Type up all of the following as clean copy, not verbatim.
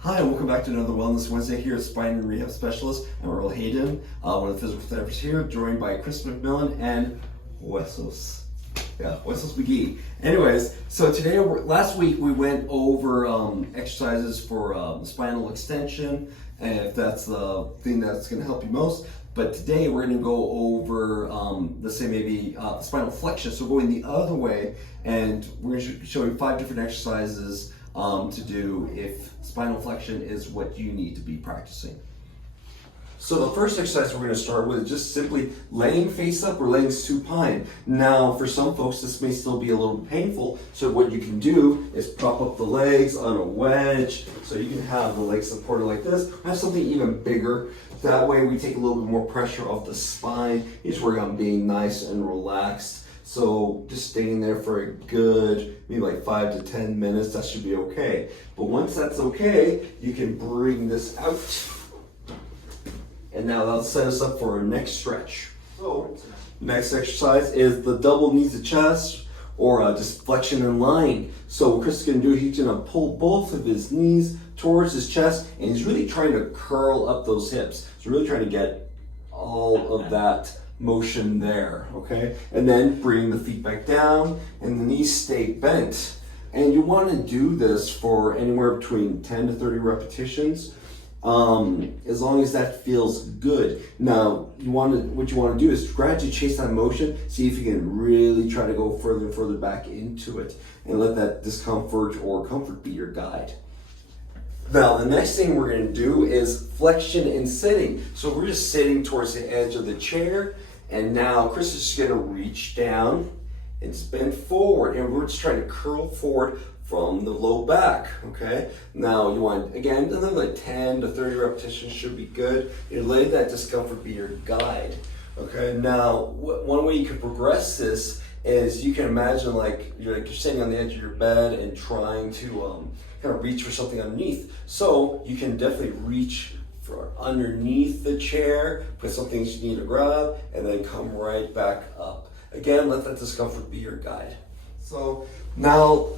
Hi, and welcome back to another Wellness Wednesday here at Spine and Rehab Specialists. I'm Earl Hayden, one of the physical therapists here, joined by Chris McMillen and Wessos McGee. Anyways, so today, last week we went over exercises for spinal extension, and if that's the thing that's going to help you most. But today we're going to go over, let's say maybe spinal flexion. So going the other way, and we're going to show you 5 different exercises to do if spinal flexion is what you need to be practicing. So the first exercise we're going to start with is just simply laying face up or laying supine. Now for some folks this may still be a little painful, so what you can do is prop up the legs on a wedge, so you can have the legs supported like this. Have something even bigger. That way we take a little bit more pressure off the spine. You just work on being nice and relaxed. So just staying there for a good, maybe like 5 to 10 minutes, that should be okay. But once that's okay, you can bring this out. And now that'll set us up for our next stretch. So next exercise is the double knees to chest, or just flexion and lying. So what Chris is gonna do, he's gonna pull both of his knees towards his chest, and he's really trying to curl up those hips. So really trying to get all of that motion there, okay? And then bring the feet back down and the knees stay bent. And you want to do this for anywhere between 10 to 30 repetitions, as long as that feels good. Now, what you want to do is gradually chase that motion, see if you can really try to go further and further back into it, and let that discomfort or comfort be your guide. Now, the next thing we're going to do is flexion and sitting. So we're just sitting towards the edge of the chair, and now Chris is just going to reach down and bend forward, and we're just trying to curl forward from the low back, okay? Now you want, again, another like 10 to 30 repetitions should be good. You let that discomfort be your guide, okay? Now, one way you can progress this is you can imagine like you're sitting on the edge of your bed and trying to kind of reach for something underneath. So you can definitely reach for underneath the chair, put something you need to grab, and then come right back up. Again, let that discomfort be your guide. So now,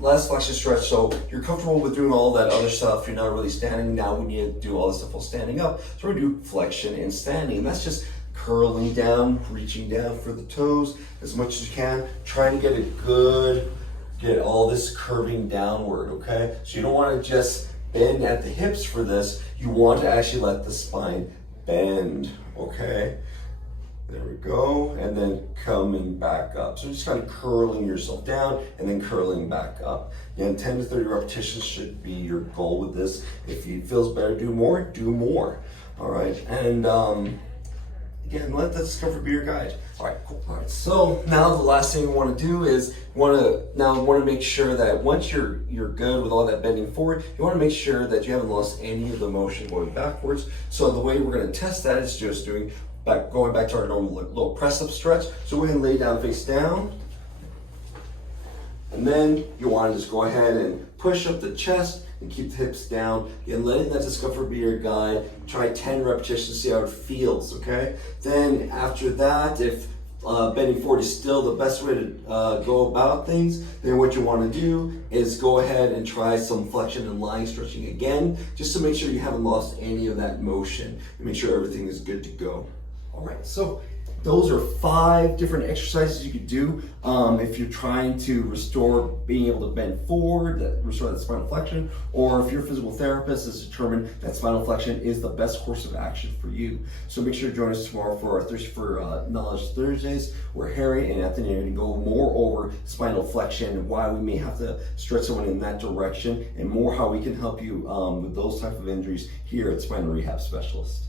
last flexion stretch. So you're comfortable with doing all that other stuff. You're not really standing. Now we need to do all this stuff while standing up. So we're gonna do flexion and standing. And that's just curling down, reaching down for the toes as much as you can. Trying to get all this curving downward, okay? So you don't want to just bend at the hips for this. You want to actually let the spine bend, okay? There we go, and then coming back up. So just kind of curling yourself down and then curling back up. Again, 10 to 30 repetitions should be your goal with this. If it feels better, do more, do more. All right, and again, let the discomfort be your guide. All right, cool. All right, so now the last thing we want to do is want to make sure that once you're good with all that bending forward, you want to make sure that you haven't lost any of the motion going backwards. So the way we're going to test that is just going back to our normal little press up stretch. So we're going to lay down face down, and then you want to just go ahead and push up the chest and keep the hips down. Again, letting that discomfort be your guide. Try 10 repetitions, see how it feels, okay? Then after that, if bending forward is still the best way to go about things, then what you want to do is go ahead and try some flexion and lying stretching again, just to make sure you haven't lost any of that motion and make sure everything is good to go. All right, so those are 5 different exercises you could do if you're trying to restore being able to bend forward, restore that spinal flexion, or if your physical therapist has determined that spinal flexion is the best course of action for you. So make sure to join us tomorrow for our Thirsty for Knowledge Thursdays, where Harry and Anthony are going to go more over spinal flexion and why we may have to stretch someone in that direction, and more how we can help you with those type of injuries here at Spine and Rehab Specialists.